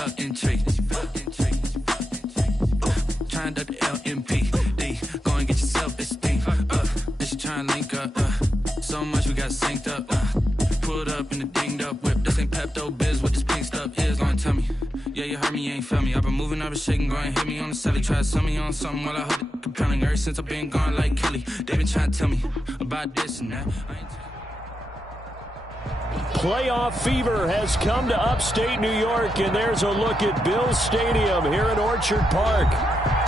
felt intrigue. Trying to the LMP. Go and get your self-esteem. Bitch, you trying to link up. So much we got synced up. Pulled up in the dinged up whip. This ain't Pepto Biz, what this pink stuff is. Long tell me. Yeah, you heard me, you ain't felt me. I've been moving, I've been shaking, go and hit me on the celly. Try to sell me on something while I hold it compelling. Ever since I've been gone like Kelly, they been trying to tell me about this and that. Playoff fever has come to upstate New York, and there's a look at Bills Stadium here at Orchard Park.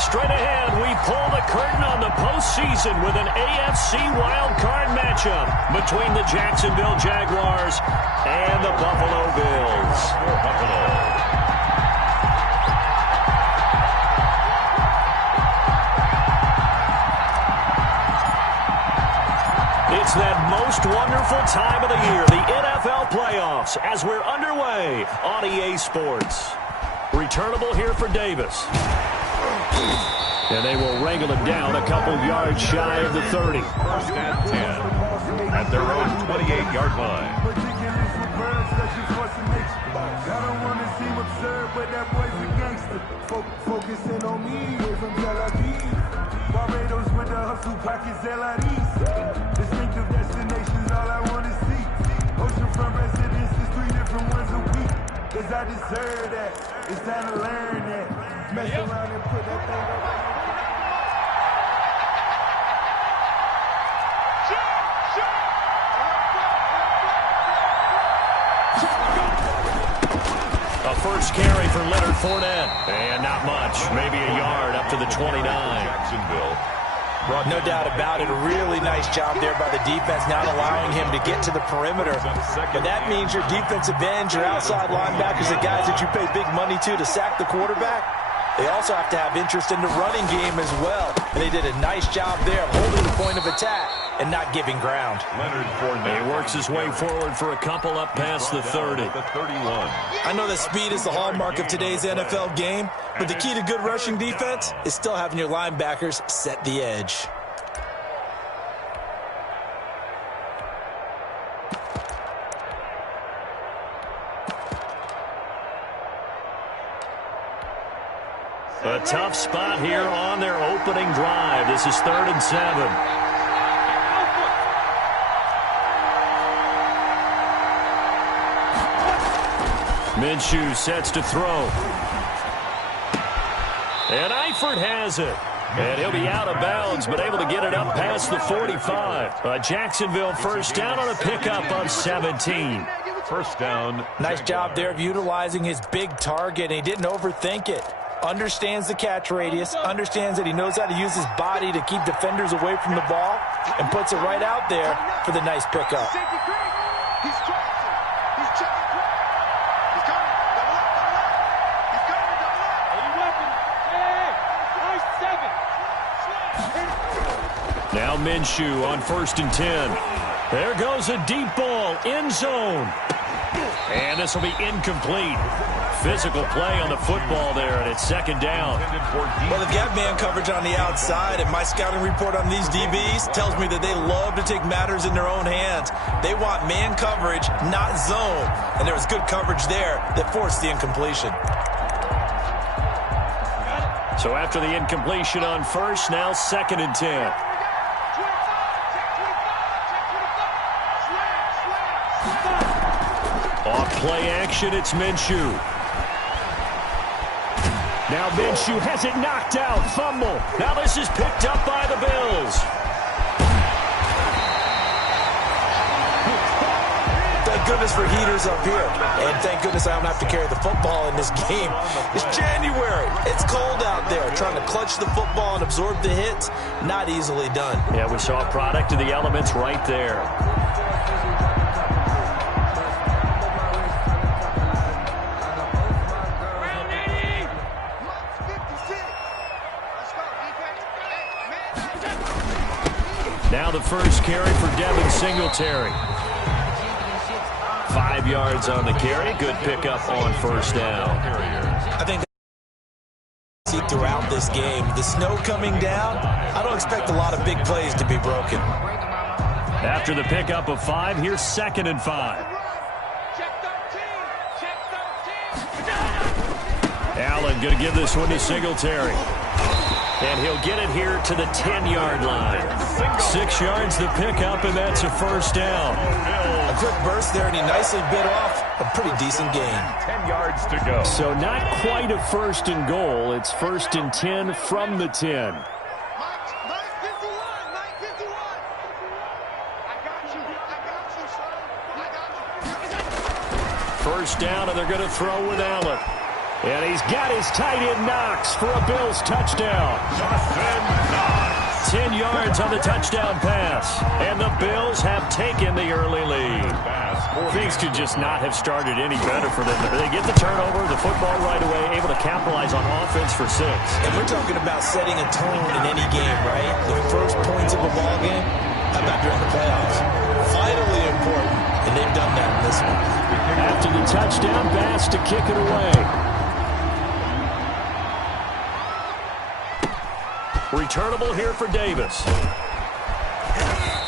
Straight ahead, we pull the curtain on the postseason with an AFC wildcard matchup between the Jacksonville Jaguars and the Buffalo Bills. It's that most wonderful time of the year, the NFL playoffs, as we're underway on EA Sports. Returnable here for Davis. And they will wrangle it down a couple yards shy of the 30. First and 10 at their own 28-yard line. I don't want to seem absurd, but that boy's a gangster. Focusing on me, away from Tel Aviv. Barbados with the hustle pockets, LIDs. Distinctive destinations, all I want to see. Oceanfront residences, 3 different ones a week. Cause I deserve that. It's time to learn that. Mess around and put that thing up. A first carry for Leonard Fournette. And not much. Maybe a yard up to the 29. Jacksonville. No doubt about it. A really nice job there by the defense, not allowing him to get to the perimeter. But that means your defensive ends, your outside linebackers, the guys that you pay big money to sack the quarterback, they also have to have interest in the running game as well. And they did a nice job there, holding the point of attack and not giving ground. Leonard Fournette. He works his way forward for a couple up past the 30. The 31. I know that speed is the hallmark of today's NFL game, but the key to good rushing defense is still having your linebackers set the edge. A tough spot here on their opening drive. This is 3rd and 7. Minshew sets to throw. And Eifert has it. And he'll be out of bounds, but able to get it up past the 45. A Jacksonville first down on a pickup of 17. First down. Nice job there of utilizing his big target, and he didn't overthink it. Understands the catch radius, understands that he knows how to use his body to keep defenders away from the ball, and puts it right out there for the nice pickup. Now Minshew on 1st and 10. There goes a deep ball, end zone. And this will be incomplete. Physical play on the football there, and it's 2nd down. Well, they've got man coverage on the outside, and my scouting report on these DBs tells me that they love to take matters in their own hands. They want man coverage, not zone. And there was good coverage there that forced the incompletion. So after the incompletion on 1st, now 2nd and 10. Off play action, it's Minshew. Now Minshew has it knocked out. Fumble. Now this is picked up by the Bills. Thank goodness for heaters up here. And thank goodness I don't have to carry the football in this game. It's January. It's cold out there. Trying to clutch the football and absorb the hits, not easily done. Yeah, we saw a product of the elements right there. Now the first carry for Devin Singletary. 5 yards on the carry. Good pickup on 1st down. I think see throughout this game, the snow coming down, I don't expect a lot of big plays to be broken. After the pickup of 5, here's 2nd and 5. Allen going to give this one to Singletary. And he'll get it here to the 10-yard line. 6 yards the pickup, and that's a first down. A quick burst there, and he nicely bit off a pretty decent gain. 10 yards to go. So not quite a first and goal. It's first and 10 from the 10. First down, and they're going to throw with Allen. And he's got his tight end Knox for a Bills touchdown. 10 yards on the touchdown pass. And the Bills have taken the early lead. Things could just not have started any better for them. They get the turnover, the football right away, able to capitalize on offense for 6. And we're talking about setting a tone in any game, right? The first points of a ball game, how about during the playoffs? Vitally important, and they've done that in this one. After the touchdown, Bass to kick it away. Returnable here for Davis.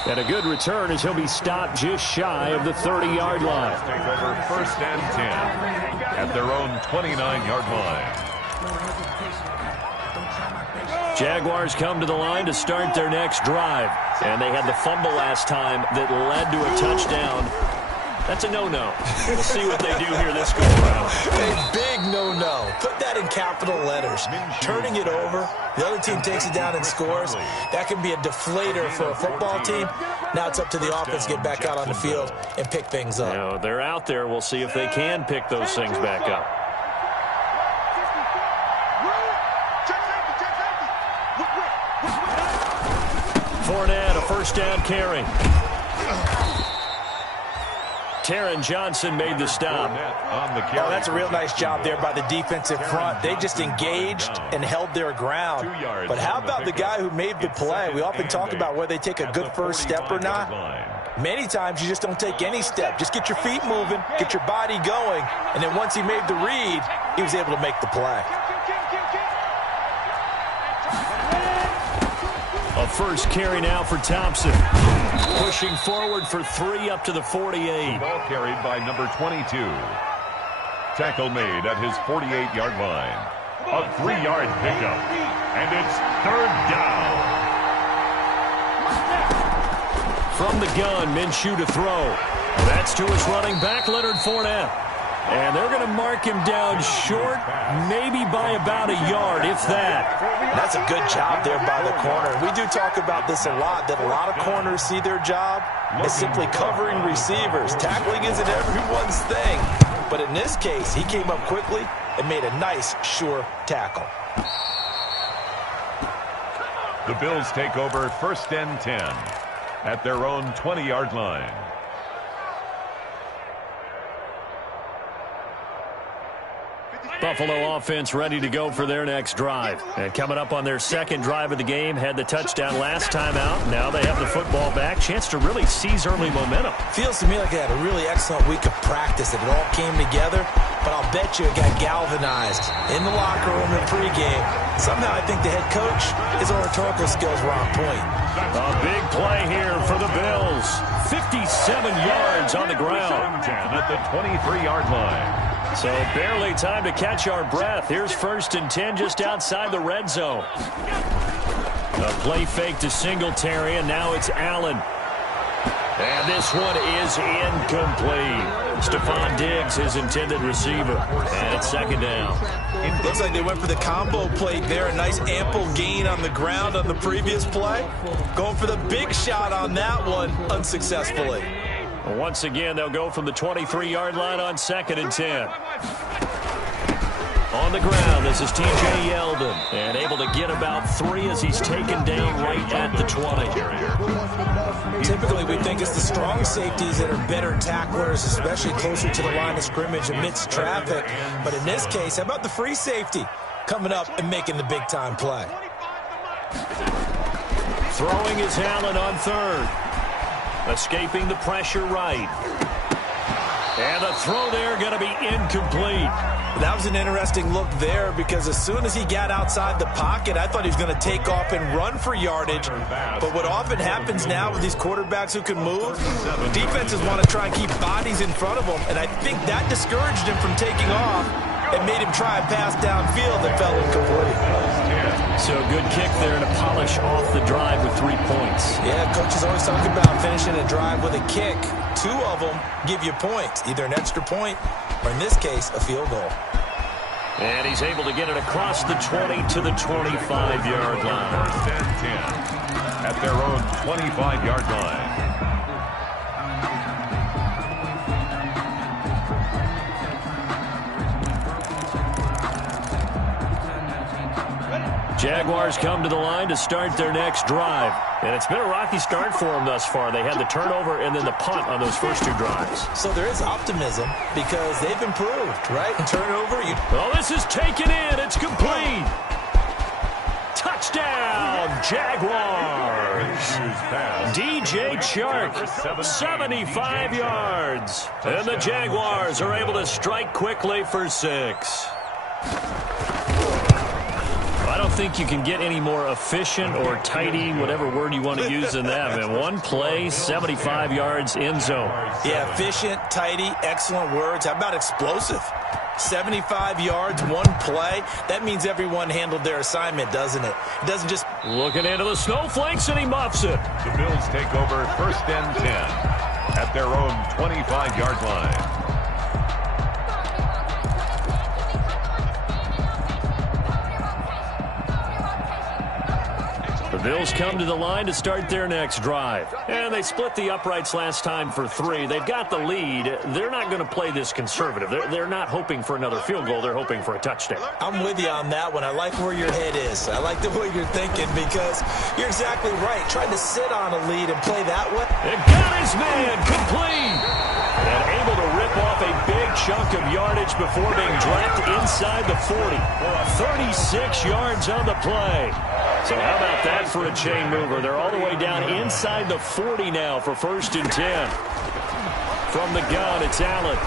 And a good return as he'll be stopped just shy of the 30-yard line. Take over first and 10 at their own 29-yard line. Jaguars come to the line to start their next drive. And they had the fumble last time that led to a touchdown. That's a no-no. We'll see what they do here this go-around. A big no-no. Put that in capital letters. Turning it over, the other team takes it down and scores. That can be a deflator for a football team. Now it's up to the offense to get back out on the field and pick things up. You know, they're out there. We'll see if they can pick those things back up. Fournette, a first down carry. Taron Johnson made the stop. Oh, that's a real nice job there by the defensive front. They just engaged and held their ground. But how about the guy who made the play? We often talk about whether they take a good first step or not. Many times you just don't take any step. Just get your feet moving, get your body going, and then once he made the read, he was able to make the play. A first carry now for Thompson. Pushing forward for 3 up to the 48. Ball carried by number 22. Tackle made at his 48-yard line. A 3-yard pickup. And it's third down. From the gun, Minshew to throw. That's to his running back, Leonard Fournette. And they're going to mark him down short, maybe by about a yard, if that. That's a good job there by the corner. We do talk about this a lot, that a lot of corners see their job as simply covering receivers. Tackling isn't everyone's thing. But in this case, he came up quickly and made a nice, sure tackle. The Bills take over first and 10 at their own 20-yard line. Buffalo offense ready to go for their next drive. And coming up on their second drive of the game, had the touchdown last time out. Now they have the football back. Chance to really seize early momentum. Feels to me like they had a really excellent week of practice. It all came together, but I'll bet you it got galvanized in the locker room in pregame. Somehow I think the head coach, his oratorical skills were on point. A big play here for the Bills. 57 yards on the ground. At the 23-yard line. So barely time to catch our breath. Here's first and 10 just outside the red zone. A play fake to Singletary, and now it's Allen. And this one is incomplete. Stephon Diggs, his intended receiver. And it's second down. It looks like they went for the combo plate there. A nice ample gain on the ground on the previous play. Going for the big shot on that one unsuccessfully. Once again, they'll go from the 23-yard line on second and 10. On the ground, this is T.J. Yeldon. And able to get about 3 as he's taken down right at the 20. Typically, we think it's the strong safeties that are better tacklers, especially closer to the line of scrimmage amidst traffic. But in this case, how about the free safety coming up and making the big-time play? Throwing is Allen on third. Escaping the pressure right. And the throw there going to be incomplete. That was an interesting look there because as soon as he got outside the pocket, I thought he was going to take off and run for yardage. But what often happens now with these quarterbacks who can move, defenses want to try and keep bodies in front of them, and I think that discouraged him from taking off. and made him try and pass downfield that fell incomplete. So good kick there to polish off the drive with 3 points. Yeah, coaches always talk about finishing a drive with a kick. 2 of them give you points, either an extra point or, in this case, a field goal. And he's able to get it across the 20 to the 25-yard line. First and 10 at their own 25-yard line. Jaguars come to the line to start their next drive. And it's been a rocky start for them thus far. They had the turnover and then the punt on those first 2 drives. So there is optimism because they've improved, right? Turnover. Oh, this is taken in. It's complete. Touchdown, Jaguars. DJ Chark, 75 yards. And the Jaguars are able to strike quickly for 6. I don't think you can get any more efficient or tidy, whatever word you want to use than that. Man, 1 play, 75 yards, end zone. Yeah, efficient, tidy, excellent words. How about explosive? 75 yards, 1 play. That means everyone handled their assignment, doesn't it? It doesn't just... Looking into the snowflakes, and he muffs it. The Bills take over first and 10 at their own 25-yard line. The Bills come to the line to start their next drive. And they split the uprights last time for 3. They've got the lead. They're not going to play this conservative. They're not hoping for another field goal. They're hoping for a touchdown. I'm with you on that one. I like where your head is. I like the way you're thinking because you're exactly right. Trying to sit on a lead and play that way. And got his man complete. And able to rip off a big chunk of yardage before being dropped inside the 40. 36 yards on the play. So how about that for a chain mover? They're all the way down inside the 40 now for first and 10. From the gun, it's Allen.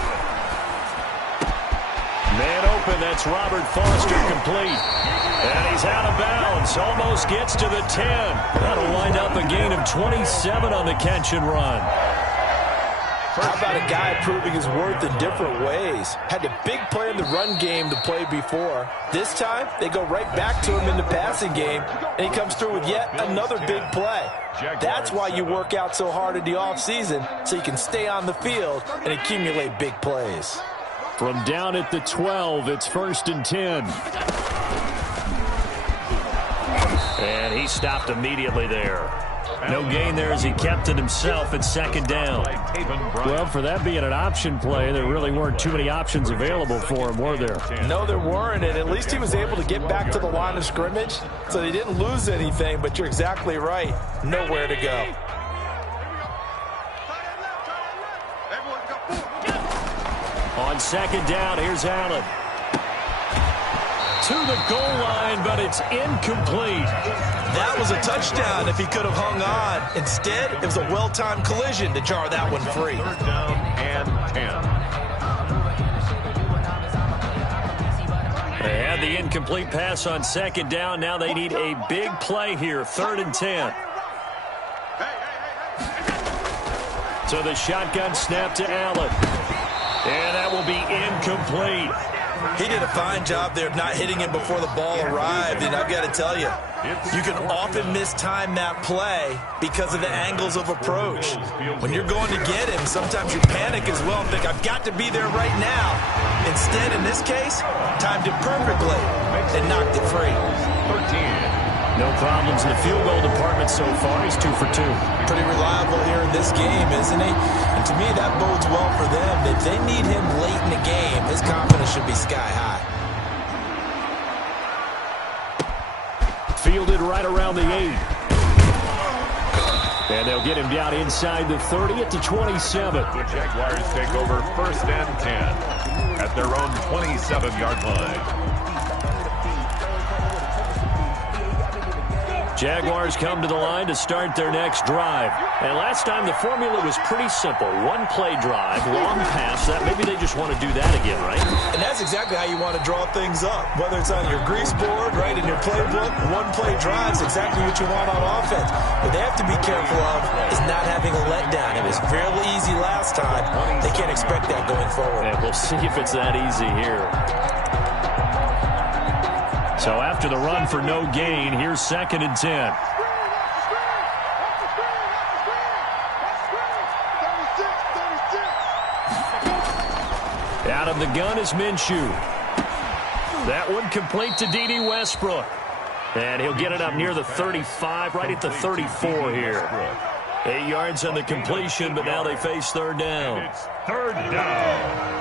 Man open, that's Robert Foster complete. And he's out of bounds, almost gets to the 10. That'll wind up a gain of 27 on the catch and run. How about a guy proving his worth in different ways? Had a big play in the run game the play before. This time, they go right back to him in the passing game, and he comes through with yet another big play. That's why you work out so hard in the offseason, so you can stay on the field and accumulate big plays. From down at the 12, it's first and 10. And he stopped immediately there. No gain there as he kept it himself at second down. Well, for that being an option play, there really weren't too many options available for him, were there? No, there weren't, and at least he was able to get back to the line of scrimmage, so they didn't lose anything, but you're exactly right. Nowhere to go. On second down, here's Allen. To the goal line, but it's incomplete. That was a touchdown if he could have hung on. Instead, it was a well-timed collision to jar that one free. Third down and 10. They had the incomplete pass on second down. Now they need a big play here, third and 10. So the shotgun snap to Allen. And that will be incomplete. He did a fine job there of not hitting him before the ball arrived, and I've got to tell you, you can often mistime that play because of the angles of approach. When you're going to get him, sometimes you panic as well and think, I've got to be there right now. Instead, in this case, timed it perfectly and knocked it free. 13. No problems in the field goal department so far. He's 2 for 2. Pretty reliable here in this game, isn't he? And to me, that bodes well for them. If they need him late in the game, his confidence should be sky high. Fielded right around the 8. And they'll get him down inside the 30 at the 27. The Jaguars take over first and 10 at their own 27-yard line. Jaguars come to the line to start their next drive. And last time the formula was pretty simple. 1 play drive, long pass. That maybe they just want to do that again, right? And that's exactly how you want to draw things up. Whether it's on your grease board, right, in your playbook, 1 play drive is exactly what you want on offense. What they have to be careful of is not having a letdown. It was fairly easy last time. They can't expect that going forward. And we'll see if it's that easy here. So after the run for no gain, here's 2nd and 10. Out of the gun is Minshew. That one complete to D.D. Westbrook. And he'll get it up near the 35, right at the 34 here. 8 yards on the completion, but now they face 3rd down. It's 3rd down.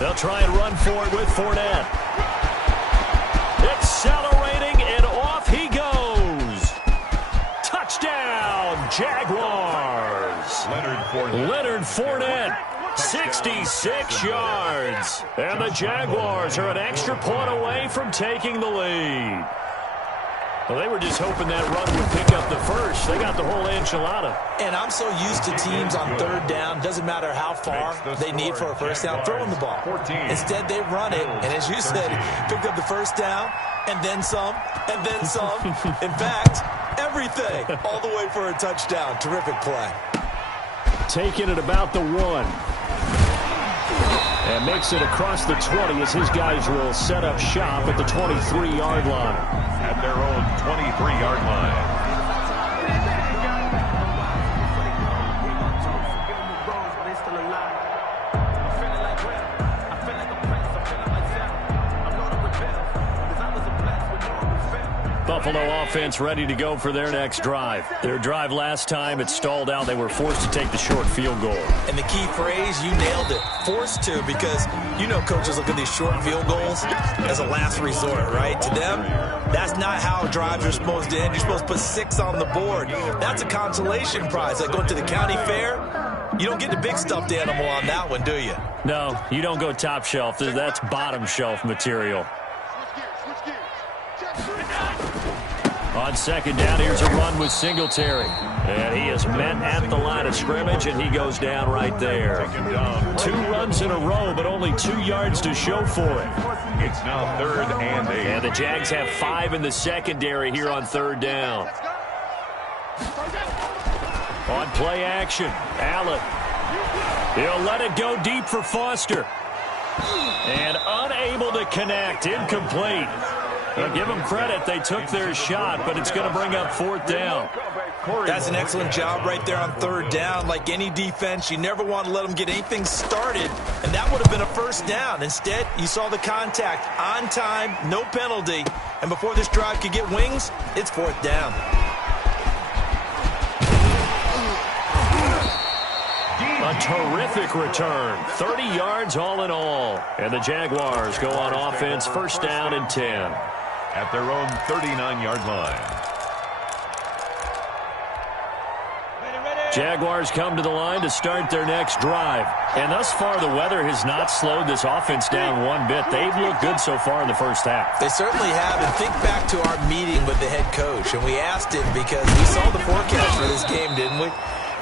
They'll try and run for it with Fournette. Accelerating, and off he goes. Touchdown, Jaguars. Leonard Fournette, 66 yards. And the Jaguars are an extra point away from taking the lead. Well, they were just hoping that run would pick up the first. They got the whole enchilada. And I'm so used to teams on 3rd down, doesn't matter how far they need for a first down, throwing the ball. Instead, they run it, and as you said, picked up the first down, and then some, and then some. In fact, everything, all the way for a touchdown. Terrific play. Taking it about the 1. And makes it across the 20 as his guys will set up shop at the 23-yard line. At their own 23-yard line. Buffalo offense ready to go for their next drive. Their drive last time, it stalled out. They were forced to take the short field goal. And the key phrase, you nailed it, forced to, because you know coaches look at these short field goals as a last resort, right? To them, that's not how drives are supposed to end. You're supposed to put 6 on the board. That's a consolation prize. Like going to the county fair, you don't get the big stuffed animal on that one, do you? No, you don't go top shelf. That's bottom shelf material. On 2nd down, here's a run with Singletary. And he is met at the line of scrimmage, and he goes down right there. 2 runs in a row, but only 2 yards to show for it. It's now 3rd and 8. And the Jags have 5 in the secondary here on 3rd down. On play action, Allen. He'll let it go deep for Foster. And unable to connect, incomplete. Well, give them credit. They took their shot, but it's going to bring up 4th down. That's an excellent job right there on 3rd down. Like any defense, you never want to let them get anything started, and that would have been a first down. Instead, you saw the contact on time, no penalty, and before this drive could get wings, it's 4th down. A terrific return. 30 yards all in all. And the Jaguars go on offense, 1st down and 10. At their own 39-yard line. Jaguars come to the line to start their next drive. And thus far, the weather has not slowed this offense down one bit. They've looked good so far in the first half. They certainly have. And think back to our meeting with the head coach. And we asked him because we saw the forecast for this game, didn't we?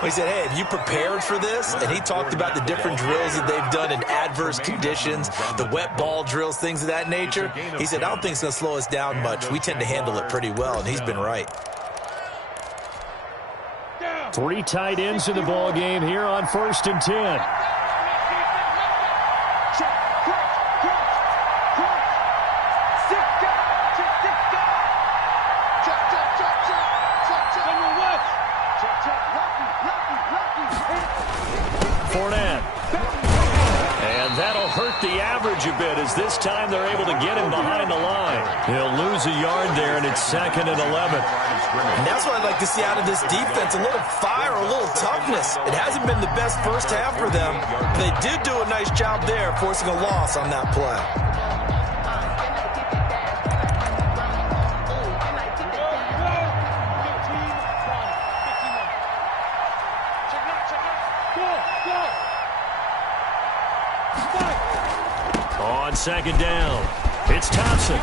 We said, hey, have you prepared for this? And he talked about the different drills that they've done in adverse conditions, the wet ball drills, things of that nature. He said, I don't think it's going to slow us down much. We tend to handle it pretty well, and he's been right. 3 tight ends in the ball game here on 1st and 10. Fournette. And that'll hurt the average a bit as this time they're able to get him behind the line. He'll lose a yard there, and it's 2nd and 11. And that's what I'd like to see out of this defense, a little fire, a little toughness. It hasn't been the best first half for them. They did do a nice job there, forcing a loss on that play. On 2nd down, it's Thompson.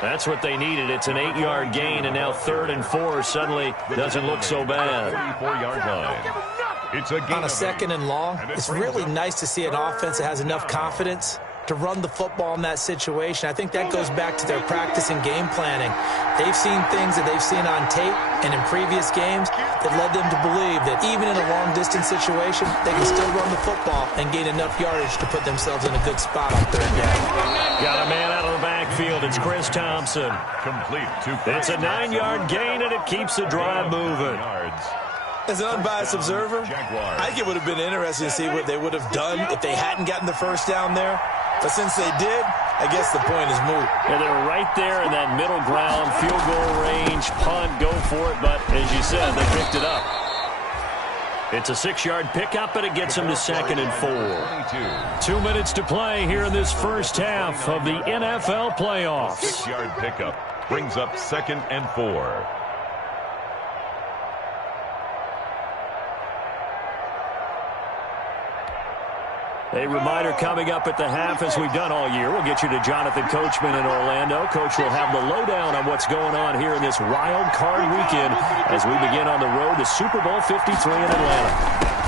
That's what they needed. It's an 8-yard gain, and now 3rd and 4 suddenly doesn't look so bad. 34-yard line. It's a gain on a 2nd and long. It's really nice to see an offense that has enough confidence to run the football in that situation. I think that goes back to their practice and game planning. They've seen things that they've seen on tape and in previous games that led them to believe that even in a long-distance situation, they can still run the football and gain enough yardage to put themselves in a good spot on third down. Got a man out of the backfield. It's Chris Thompson. Complete to It's a 9-yard gain, and it keeps the drive moving. As an unbiased observer, I think it would have been interesting to see what they would have done if they hadn't gotten the first down there. But since they did, I guess the point is moot. Yeah, they're right there in that middle ground, field goal range, punt, go for it. But as you said, they picked it up. It's a 6-yard pickup, and it gets them to 2nd and 4. 2 minutes to play here in this first half of the NFL playoffs. 6-yard pickup brings up 2nd and 4. A reminder coming up at the half, as we've done all year. We'll get you to Jonathan Coachman in Orlando. Coach will have the lowdown on what's going on here in this wild card weekend as we begin on the road to Super Bowl 53 in Atlanta.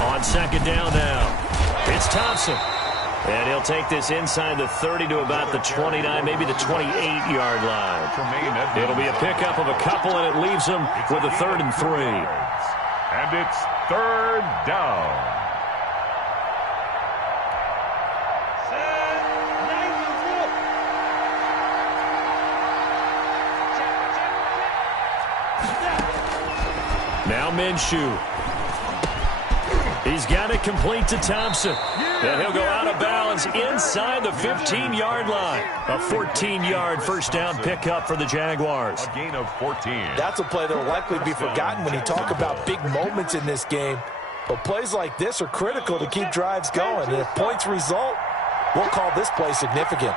On 2nd down now, it's Thompson. And he'll take this inside the 30 to about the 29, maybe the 28-yard line. It'll be a pickup of a couple, and it leaves them with a 3rd and 3. And it's 3rd down. Now Minshew. He's got it complete to Thompson. And he'll go out of bounds inside the 15-yard line. A 14-yard first down pickup for the Jaguars. A gain of 14. That's a play that will likely be forgotten when you talk about big moments in this game. But plays like this are critical to keep drives going. And if points result, we'll call this play significant.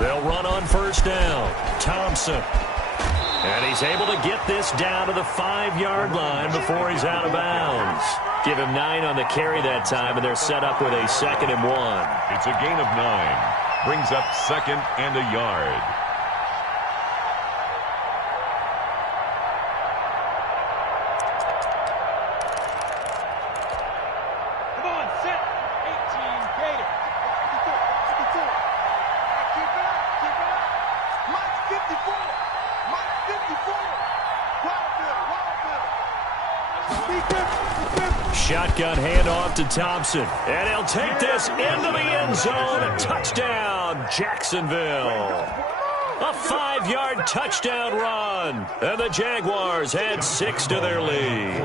They'll run on first down. Thompson. And he's able to get this down to the 5-yard line before he's out of bounds. Give him 9 on the carry that time, and they're set up with a 2nd and 1. It's a gain of 9. Brings up 2nd and a yard. Shotgun handoff to Thompson. And he'll take this into the end zone. A touchdown, Jacksonville. A 5-yard touchdown run. And the Jaguars add 6 to their lead.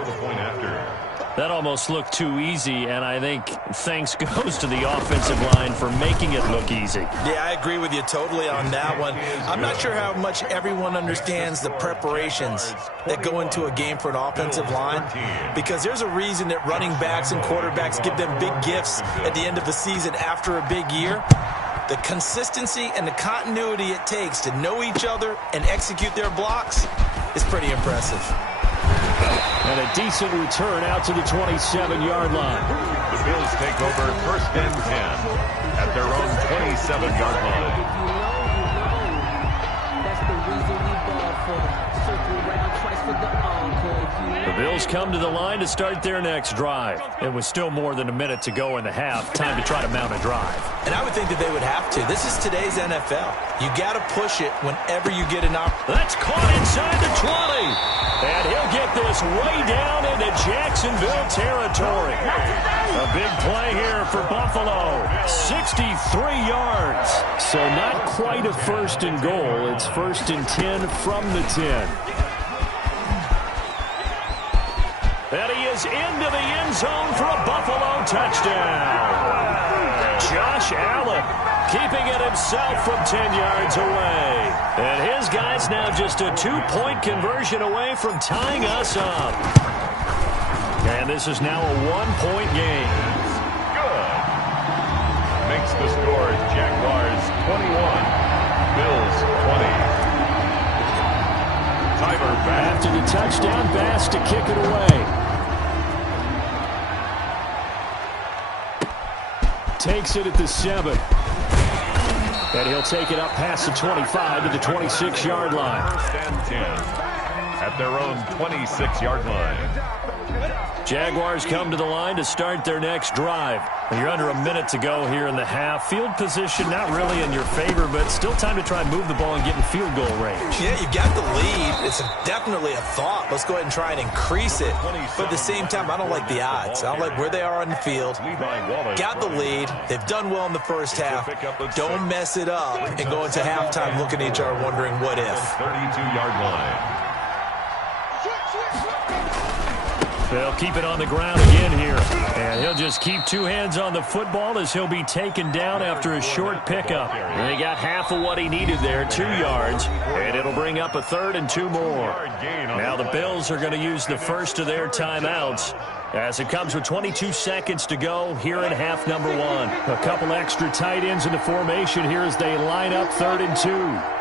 That almost looked too easy, and I think thanks goes to the offensive line for making it look easy. Yeah, I agree with you totally on that one. I'm not sure how much everyone understands the preparations that go into a game for an offensive line, because there's a reason that running backs and quarterbacks give them big gifts at the end of the season after a big year. The consistency and the continuity it takes to know each other and execute their blocks is pretty impressive. And a decent return out to the 27-yard line. The Bills take over 1st and 10 at their own 27-yard line. The Bills come to the line to start their next drive. It was still more than a minute to go in the half. Time to try to mount a drive. And I would think that they would have to. This is today's NFL. You got to push it whenever you get an opportunity. That's caught inside the 20. And he'll get this way down into Jacksonville territory. A big play here for Buffalo. 63 yards. So not quite a 1st and goal. It's 1st and 10 from the 10. And he is into the end zone for a Buffalo touchdown. Josh Allen keeping it himself from 10 yards away. And his guy's now just a 2-point conversion away from tying us up. And this is now a 1-point game. Good. Makes the score Jaguars 21, Bills 20. Tyler Bass. After the touchdown, Bass to kick it away. Takes it at the 7. And he'll take it up past the 25 to the 26-yard line. First and 10 at their own 26-yard line. Jaguars come to the line to start their next drive. You're under a minute to go here in the half. Field position not really in your favor, but still time to try and move the ball and get in field goal range. Yeah, you got the lead. It's definitely a thought. Let's go ahead and try and increase it. But at the same time, I don't like the odds. I don't like where they are on the field. Got the lead. They've done well in the first half. Don't mess it up and go into halftime looking at each other wondering what if. 32-yard line. They'll keep it on the ground again here. And he'll just keep two hands on the football as he'll be taken down after a short pickup. And he got half of what he needed there, 2 yards. And it'll bring up a 3rd and 2 more. Now the Bills are going to use the first of their timeouts as it comes with 22 seconds to go here in half number 1. A couple extra tight ends in the formation here as they line up 3rd and 2.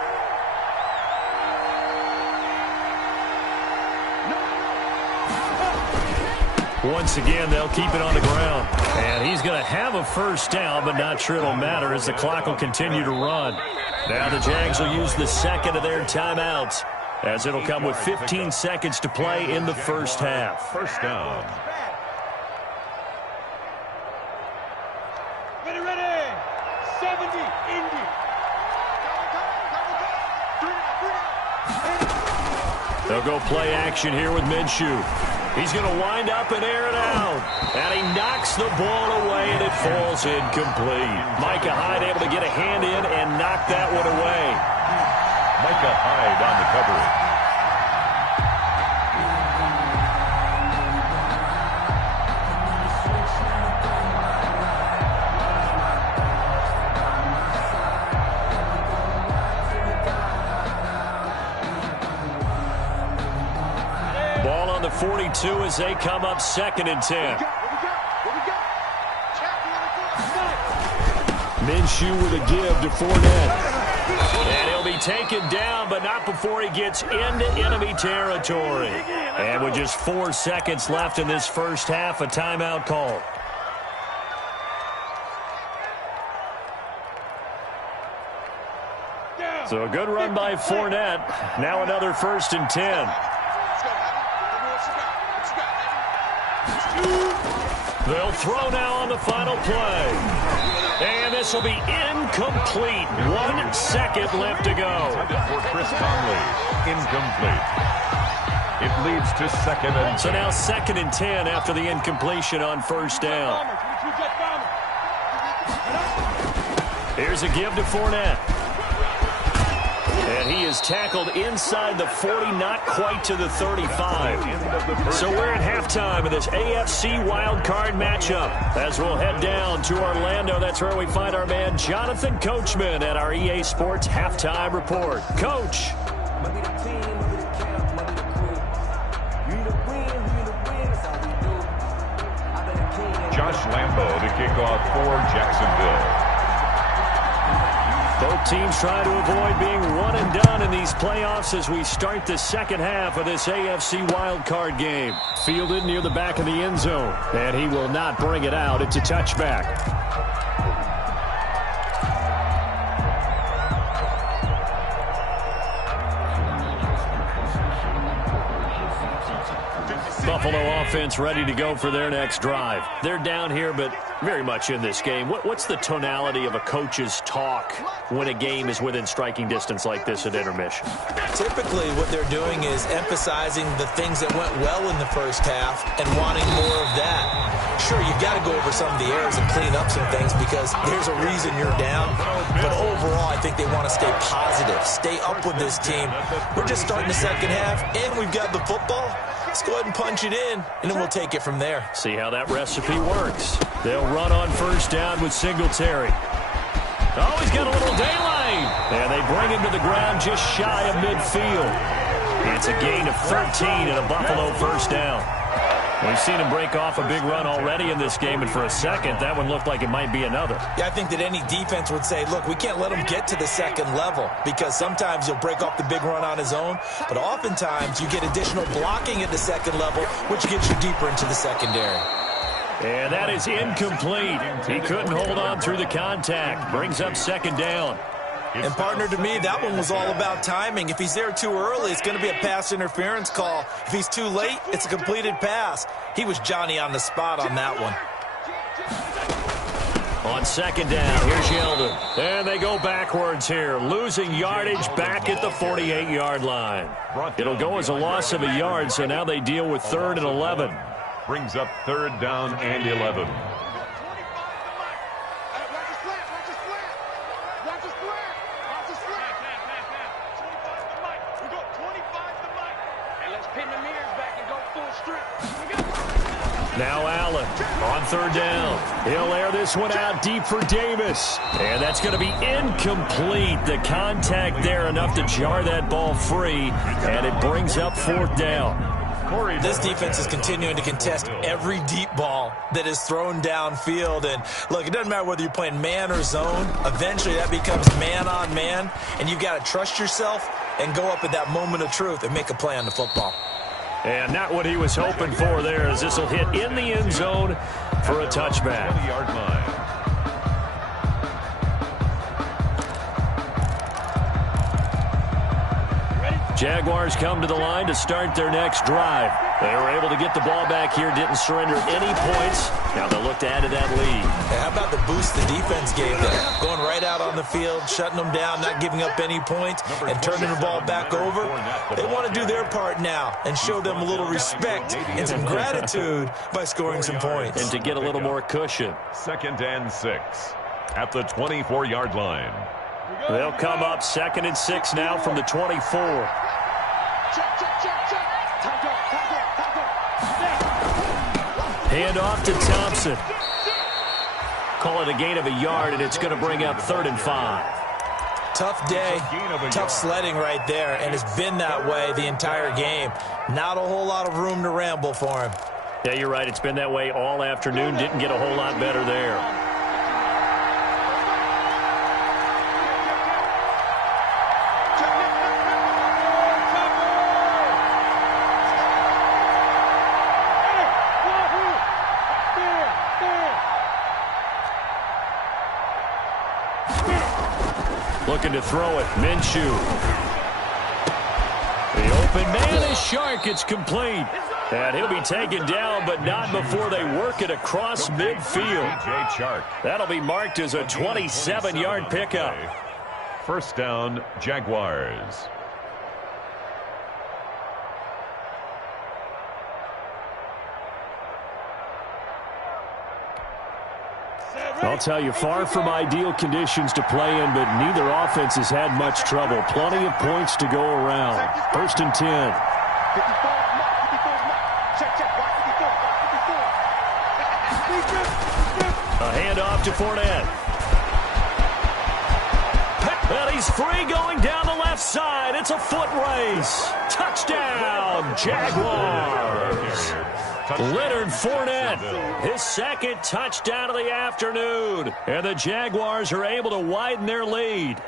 Once again, they'll keep it on the ground. And he's going to have a first down, but not sure it'll matter as the clock will continue to run. Now the Jags will use the second of their timeouts as it'll come with 15 seconds to play in the first half. First down. Ready. 70, Indy. They'll go play action here with Minshew. He's going to wind up and air it out. And he knocks the ball away, and it falls incomplete. Micah Hyde able to get a hand in and knock that one away. Micah Hyde on the cover. Ball on the 42 as they come up 2nd and 10. Minshew with a give to Fournette. And he'll be taken down, but not before he gets into enemy territory. And with just 4 seconds left in this first half, a timeout call. So a good run by Fournette. Now another 1st and 10. They'll throw now on the final play. And this will be incomplete. 1 second left to go. For Chris Conley, incomplete. It leads to 2nd and 10. So now 2nd and 10 after the incompletion on first down. Here's a give to Fournette. And he is tackled inside the 40, not quite to the 35. So we're at halftime of this AFC wildcard matchup. As we'll head down to Orlando, that's where we find our man Jonathan Coachman at our EA Sports Halftime Report. Coach. Josh Lambo to kick off for Jacksonville. Both teams trying to avoid being one and done in these playoffs as we start the second half of this AFC wildcard game. Fielded near the back of the end zone, and he will not bring it out. It's a touchback. Buffalo offense ready to go for their next drive. They're down here, but very much in this game. What's the tonality of a coach's talk when a game is within striking distance like this at intermission? Typically, what they're doing is emphasizing the things that went well in the first half and wanting more of that. Sure, you got to go over some of the errors and clean up some things because there's a reason you're down. But overall, I think they want to stay positive, stay up with this team. We're just starting the second half, and we've got the football. Let's go ahead and punch it in, and then we'll take it from there. See how that recipe works. They'll run on first down with Singletary. Oh, he's got a little daylight. And they bring him to the ground just shy of midfield. It's a gain of 13 and a Buffalo first down. We've seen him break off a big run already in this game, and for a second, that one looked like it might be another. Yeah, I think that any defense would say, look, we can't let him get to the second level because sometimes he'll break off the big run on his own, but oftentimes you get additional blocking at the second level, which gets you deeper into the secondary. And that is incomplete. He couldn't hold on through the contact. Brings up second down. And partner, to me, that one was all about timing. If he's there too early, it's going to be a pass interference call. If he's too late, it's a completed pass. He was Johnny on the spot on that one. On second down, here's Yeldon. And they go backwards here, losing yardage back at the 48-yard line. It'll go as a loss of a yard, so now they deal with 3rd and 11. Brings up 3rd down and 11. Now Allen on 3rd down. He'll air this one out deep for Davis. And that's going to be incomplete. The contact there enough to jar that ball free. And it brings up 4th down. This defense is continuing to contest every deep ball that is thrown downfield. And look, it doesn't matter whether you're playing man or zone. Eventually that becomes man on man. And you've got to trust yourself and go up at that moment of truth and make a play on the football. And not what he was hoping for there, as this will hit in the end zone for a touchback. 20-yard line. Jaguars come to the line to start their next drive. They were able to get the ball back here, didn't surrender any points. Now they'll look to add to that lead. Hey, how about the boost the defense gave them? Going right out on the field, shutting them down, not giving up any points, and turning the ball back over. They want to do their part now and show them a little respect and some gratitude by scoring some points. And to get a little more cushion. 2nd and 6 at the 24-yard line. They'll come up 2nd and 6 now from the 24. Hand off to Thompson. Call it a gain of a yard, and it's going to bring up 3rd and 5. Tough day, tough sledding right there, and it's been that way the entire game. Not a whole lot of room to ramble for him. Yeah, you're right. It's been that way all afternoon. Didn't get a whole lot better there. Looking to throw it. Minshew. The open man is Shark. It's complete. And he'll be taken down, but not before they work it across midfield. That'll be marked as a 27-yard pickup. 1st down, Jaguars. I'll tell you, far from ideal conditions to play in, but neither offense has had much trouble. Plenty of points to go around. 1st and 10. A handoff to Fournette. And he's free going down the left side. It's a foot race. Touchdown, Jaguars. Leonard Fournette, his 2nd touchdown of the afternoon. And the Jaguars are able to widen their lead.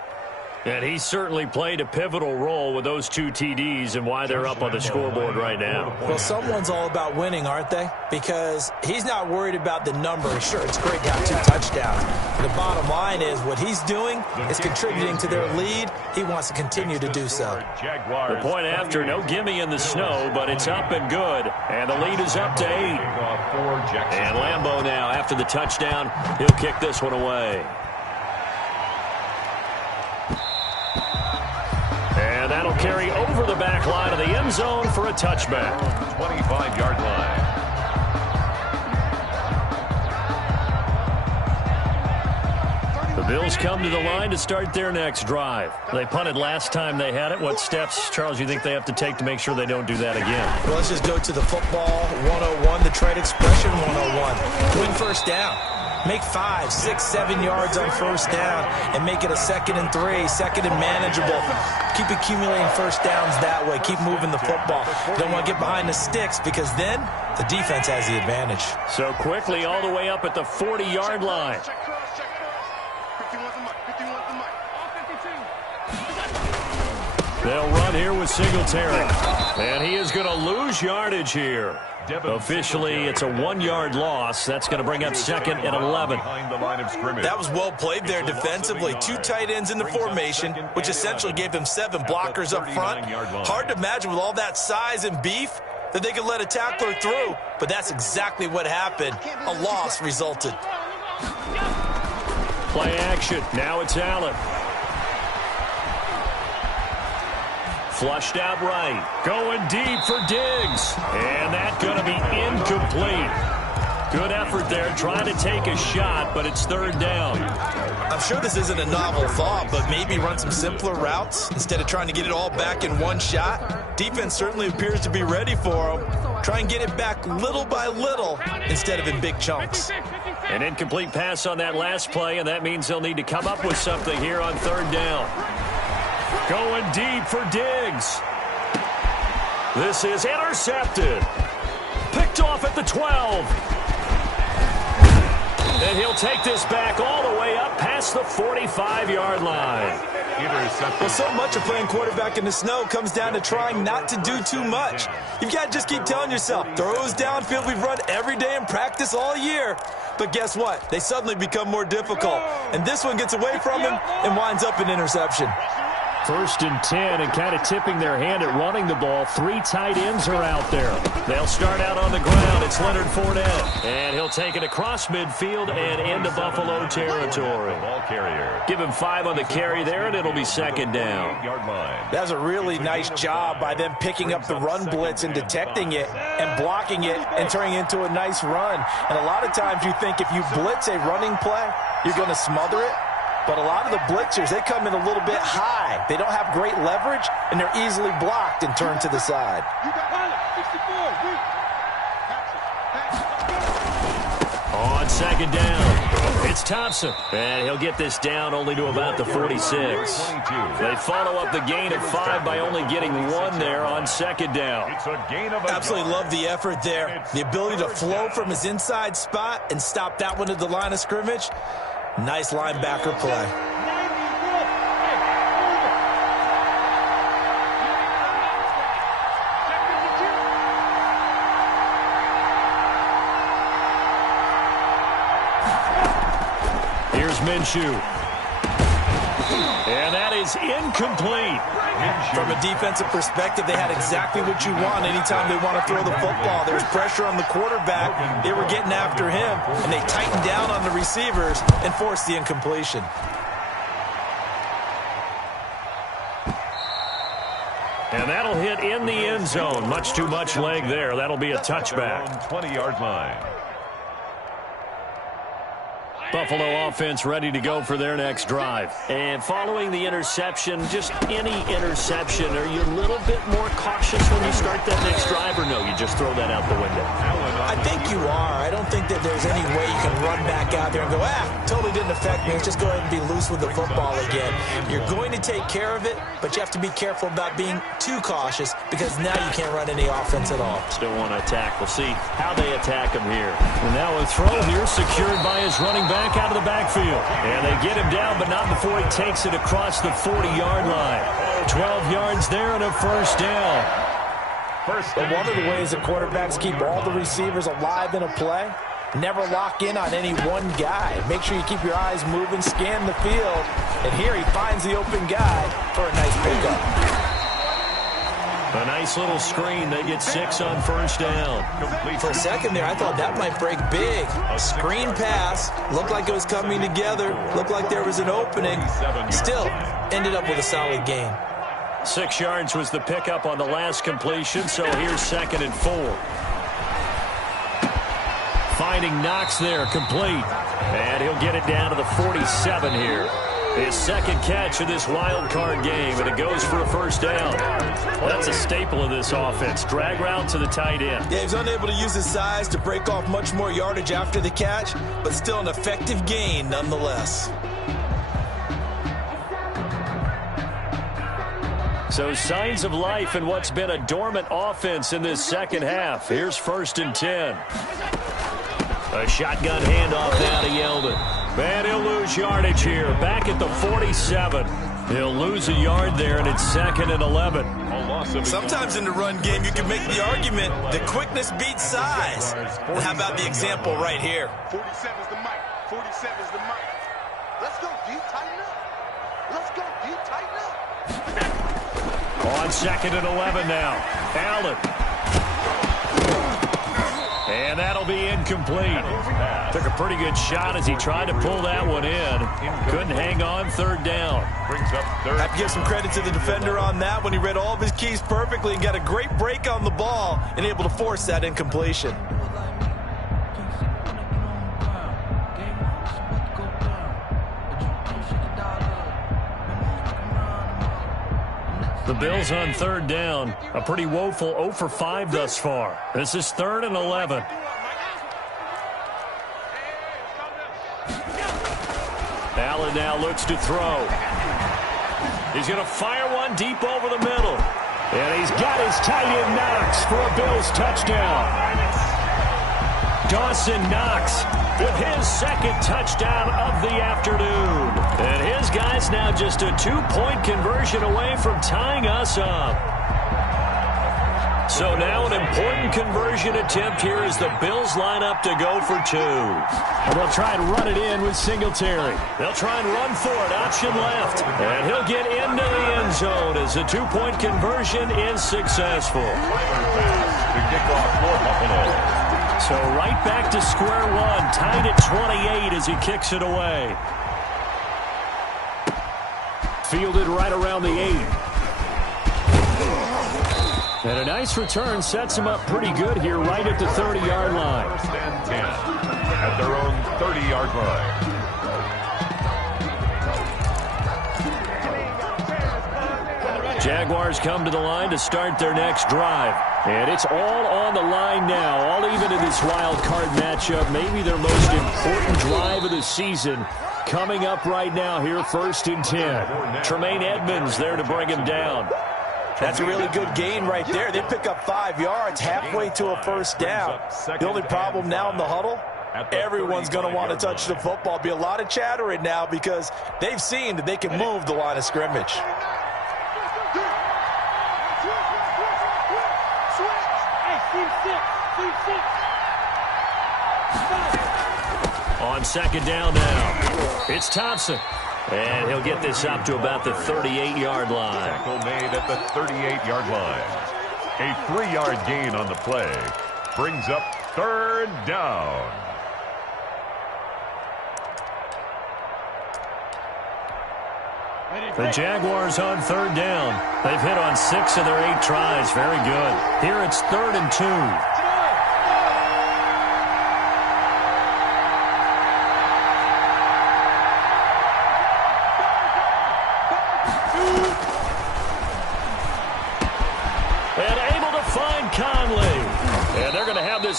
And he certainly played a pivotal role with those 2 TDs and why they're up on the scoreboard right now. Well, someone's all about winning, aren't they? Because he's not worried about the number. Sure, it's great to have 2 touchdowns. The bottom line is what he's doing is contributing to their lead. He wants to continue to do so. The point after, no gimme in the snow, but it's up and good. And the lead is up to 8. And Lambeau now, after the touchdown, he'll kick this one away. And that'll carry over the back line of the end zone for a touchback. 25-yard line. The Bills come to the line to start their next drive. They punted last time they had it. What steps, Charles, you think they have to take to make sure they don't do that again? Well, let's just go to the football 101, the trade expression 101. Win 1st down. Make 5, 6, 7 yards on 1st down and make it a 2nd and 3, 2nd and manageable. Keep accumulating 1st downs that way. Keep moving the football. You don't want to get behind the sticks because then the defense has the advantage. So quickly all the way up at the 40-yard line. They'll run here with Singletary. And he is going to lose yardage here. Officially, it's a 1-yard loss. That's going to bring up 2nd and 11. That was well played there defensively. 2 tight ends in the formation, which essentially gave them 7 blockers up front. Hard to imagine with all that size and beef that they could let a tackler through, but that's exactly what happened. A loss resulted. Play action. Now it's Allen. Flushed out right. Going deep for Diggs. And that's going to be incomplete. Good effort there, trying to take a shot, but it's 3rd down. I'm sure this isn't a novel thought, but maybe run some simpler routes instead of trying to get it all back in one shot. Defense certainly appears to be ready for them. Try and get it back little by little instead of in big chunks. An incomplete pass on that last play, and that means they'll need to come up with something here on 3rd down. Going deep for Diggs. This is intercepted. Picked off at the 12. And he'll take this back all the way up past the 45-yard line. Well, so much of playing quarterback in the snow comes down to trying not to do too much. You've got to just keep telling yourself, throws downfield we've run every day in practice all year. But guess what? They suddenly become more difficult. And this one gets away from him and winds up an interception. 1st and 10, and kind of tipping their hand at running the ball. 3 tight ends are out there. They'll start out on the ground. It's Leonard Fournette. And he'll take it across midfield and into Buffalo territory. Ball carrier. Give him 5 on the carry there, and it'll be 2nd down. That was a really nice job by them picking up the run blitz and detecting it and blocking it and turning it into a nice run. And a lot of times you think if you blitz a running play, you're going to smother it. But a lot of the blitzers, they come in a little bit high. They don't have great leverage, and they're easily blocked and turned to the side. On 2nd down, it's Thompson. And he'll get this down only to about the 46. They follow up the gain of 5 by only getting 1 there on 2nd down. Absolutely love the effort there. The ability to flow from his inside spot and stop that one at the line of scrimmage. Nice linebacker play. Here's Minshew. And that is incomplete. From a defensive perspective, they had exactly what you want anytime they want to throw the football. There was pressure on the quarterback. They were getting after him, and they tightened down on the receivers and forced the incompletion. And that'll hit in the end zone. Much too much leg there. That'll be a touchback. 20-yard line. Buffalo offense ready to go for their next drive. And following the interception, just any interception, are you a little bit more cautious when you start that next drive, or no, you just throw that out the window? I think you are. I don't think that there's any way you can run back out there and go, totally didn't affect me. Let's just go ahead and be loose with the football again. You're going to take care of it, but you have to be careful about being too cautious because now you can't run any offense at all. Still want to attack. We'll see how they attack him here. And now a throw here secured by his running back out of the backfield. And they get him down, but not before he takes it across the 40-yard line. 12 yards there and a 1st down. But one of the ways that quarterbacks keep all the receivers alive in a play, never lock in on any one guy. Make sure you keep your eyes moving, scan the field. And here he finds the open guy for a nice pickup. A nice little screen. They get 6 on 1st down. For a second there, I thought that might break big. Screen pass. Looked like it was coming together. Looked like there was an opening. Still, ended up with a solid gain. 6 yards was the pickup on the last completion, so here's 2nd and 4. Finding Knox there, complete. And he'll get it down to the 47 here. His 2nd catch of this wild card game, and it goes for a 1st down. That's a staple of this offense. Drag route to the tight end. Yeah, he's unable to use his size to break off much more yardage after the catch, but still an effective gain nonetheless. So signs of life in what's been a dormant offense in this second half. Here's 1st and 10. A shotgun handoff now to Yeldon. And he'll lose yardage here. Back at the 47. He'll lose a yard there, and it's 2nd and 11. Sometimes in the run game, you can make the argument that quickness beats size. And how about the example right here? 47's the mic. 47's the mic. Let's go deep, tighten up. Let's go deep, tighten up. On 2nd and 11 now. Allen. And that'll be incomplete. Took a pretty good shot as he tried to pull that one in. Couldn't hang on 3rd down. I have to give some credit to the defender on that when he read all of his keys perfectly and got a great break on the ball and able to force that incompletion. The Bills on 3rd down. A pretty woeful 0 for 5 thus far. This is 3rd and 11. Allen now looks to throw. He's going to fire one deep over the middle. And he's got his tight end Knox for a Bills touchdown. Dawson Knox with his 2nd touchdown of the afternoon. And his guy's now just a 2-point conversion away from tying us up. So now an important conversion attempt here as the Bills line up to go for 2. And they'll try and run it in with Singletary. They'll try and run for it, option left. And he'll get into the end zone as a 2-point conversion is successful. So right back to square one, tied at 28 as he kicks it away. Fielded right around the 8. And a nice return sets him up pretty good here right at the 30-yard line. 1st and 10 at their own 30-yard line. Jaguars come to the line to start their next drive. And it's all on the line now, all even in this wild card matchup. Maybe their most important drive of the season coming up right now here, 1st and 10. Tremaine Edmonds there to bring him down. That's a really good gain right there. They pick up 5 yards halfway to a 1st down. The only problem now in the huddle, everyone's going to want to touch the football. Be a lot of chattering now because they've seen that they can move the line of scrimmage. On 2nd down now, it's Thompson. And he'll get this up to about the 38-yard line. Tackle made at the 38-yard line. A 3-yard gain on the play brings up 3rd down. The Jaguars on 3rd down. They've hit on 6 of their 8 tries. Very good. Here it's 3rd and 2.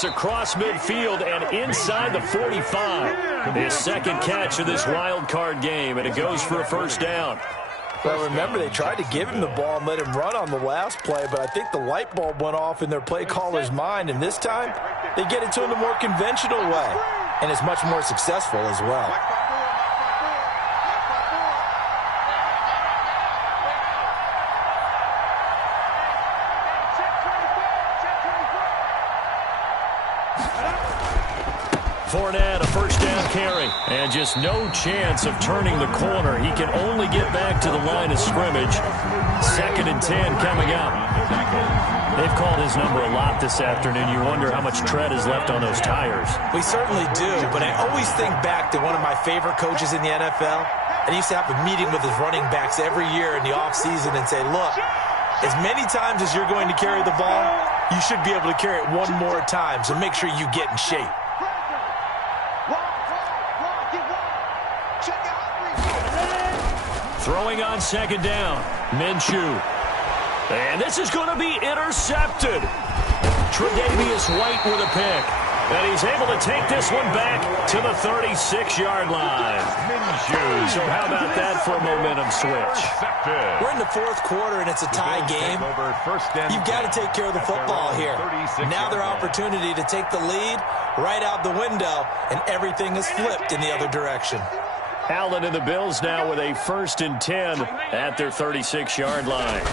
Across midfield and inside the 45. His 2nd catch of this wild card game, and it goes for a 1st down. Well, remember, they tried to give him the ball and let him run on the last play, but I think the light bulb went off in their play caller's mind, and this time they get it to him the more conventional way, and it's much more successful as well. Fournette, a 1st down carry, and just no chance of turning the corner. He can only get back to the line of scrimmage. 2nd and 10 coming up. They've called his number a lot this afternoon. You wonder how much tread is left on those tires. We certainly do, but I always think back to one of my favorite coaches in the NFL. And he used to have a meeting with his running backs every year in the offseason and say, look, as many times as you're going to carry the ball, you should be able to carry it one more time, so make sure you get in shape. Throwing on 2nd down, Minshew. And this is going to be intercepted. Tre'Davious White with a pick. And he's able to take this one back to the 36-yard line. So how about that for a momentum switch? We're in the 4th quarter, and it's a tie game. You've got to take care of the football here. Now their opportunity to take the lead right out the window, and everything is flipped in the other direction. Allen and the Bills now with a 1st and 10 at their 36-yard line.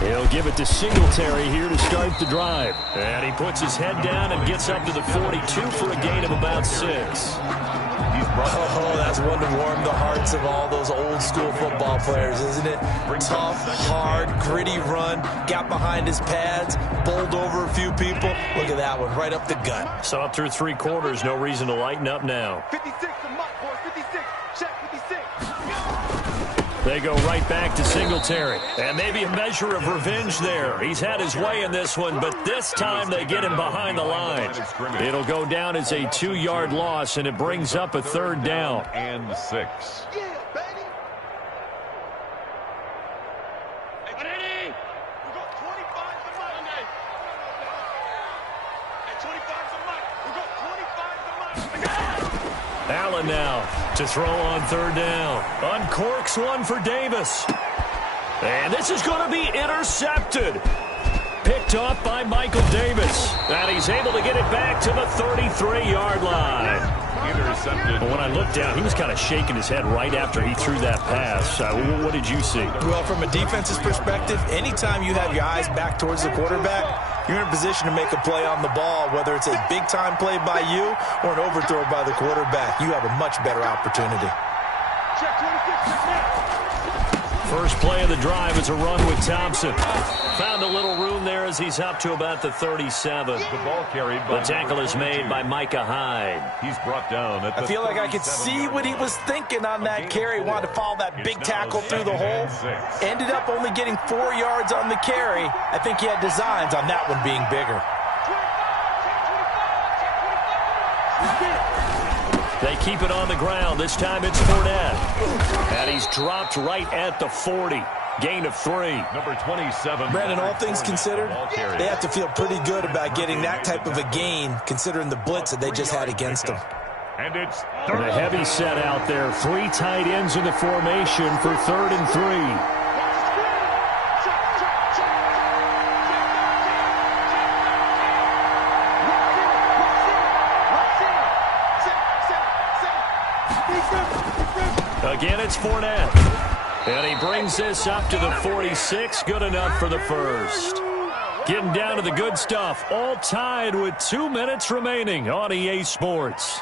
He'll give it to Singletary here to start the drive. And he puts his head down and gets up to the 42 for a gain of about 6. Oh, that's one to warm the hearts of all those old-school football players, isn't it? Tough, hard, gritty run, got behind his pads, bowled over a few people. Look at that one, right up the gut. So up through 3 quarters, no reason to lighten up now. 56 to Mike, boys. 56. Check 56. They go right back to Singletary. And maybe a measure of revenge there. He's had his way in this one, but this time they get him behind the line. It'll go down as a 2-yard loss, and it brings up a 3rd down. And 6. Yeah, baby. Hey, we got 25 to Mike. Hey, 25 to Mike. We got 25 to Mike. Allen now to throw on 3rd down. Uncorks one for Davis. And this is going to be intercepted. Picked off by Michael Davis. And he's able to get it back to the 33-yard line. Intercepted. When I looked down, he was kind of shaking his head right after he threw that pass. What did you see? Well, from a defense's perspective, anytime you have your eyes back towards the quarterback, you're in a position to make a play on the ball, whether it's a big-time play by you or an overthrow by the quarterback. You have a much better opportunity. Check 26. First play of the drive is a run with Thompson. Found a little room there as he's up to about the 37. The ball carried by The tackle is made by Micah Hyde. He's brought down at the I feel like I could see what he was thinking on that carry. Wanted to follow that big tackle through the hole. Ended up only getting 4 yards on the carry. I think he had designs on that one being bigger. They keep it on the ground. This time it's Fournette. And he's dropped right at the 40. Gain of 3. Number 27. Brandon, all things considered, they have to feel pretty good about getting that type of a gain, considering the blitz that they just had against them. And it's The heavy set out there. 3 tight ends in the formation for 3rd and 3. Again, it's Fournette. And he brings this up to the 46. Good enough for the first. Getting down to the good stuff. All tied with 2 minutes remaining on EA Sports.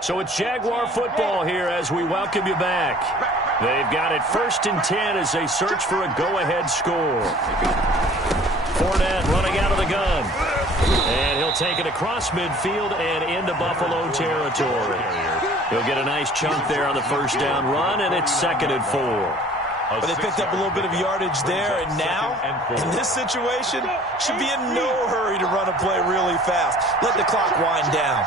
So it's Jaguar football here as we welcome you back. They've got it 1st and 10 as they search for a go-ahead score. Fournette running out of the gun. And he'll take it across midfield and into Buffalo territory. He'll get a nice chunk there on the 1st down run, and it's 2nd and 4. But they picked up a little bit of yardage there, and now, in this situation, should be in no hurry to run a play really fast. Let the clock wind down.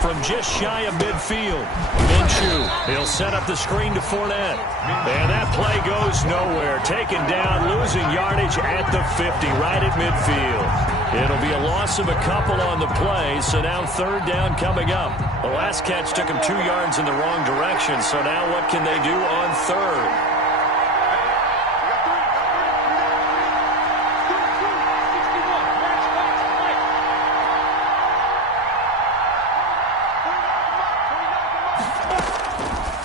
From just shy of midfield, Minshew, he'll set up the screen to Fournette. And that play goes nowhere. Taken down, losing yardage at the 50, right at midfield. It'll be a loss of a couple on the play, so now 3rd down coming up. The last catch took him 2 yards in the wrong direction, so now what can they do on 3rd?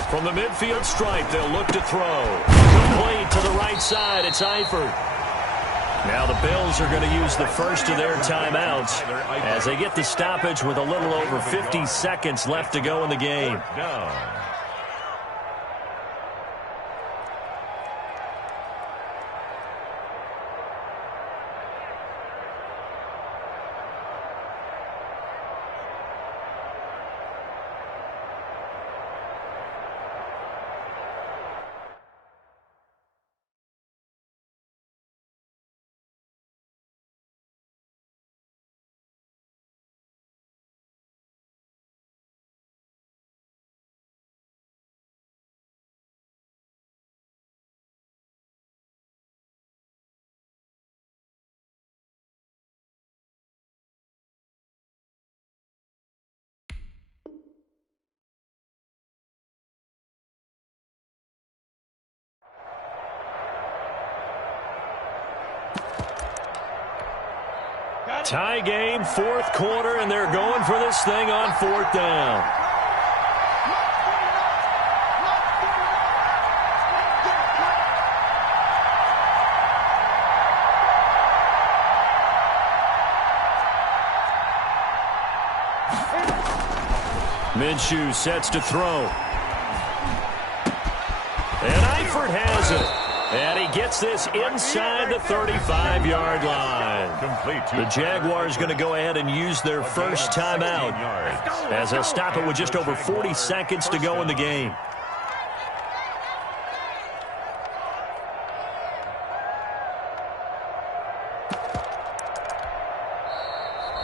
From the midfield stripe, they'll look to throw. Complete to the right side. It's Eifert. Now the Bills are going to use the first of their timeouts as they get the stoppage with a little over 50 seconds left to go in the game. Tie game, fourth quarter, and they're going for this thing on fourth down. Minshew sets to throw. And Eifert has it. And he gets this inside the 35-yard line. The Jaguars going to go ahead and use their first timeout as they'll stop it with just over 40 seconds to go in the game.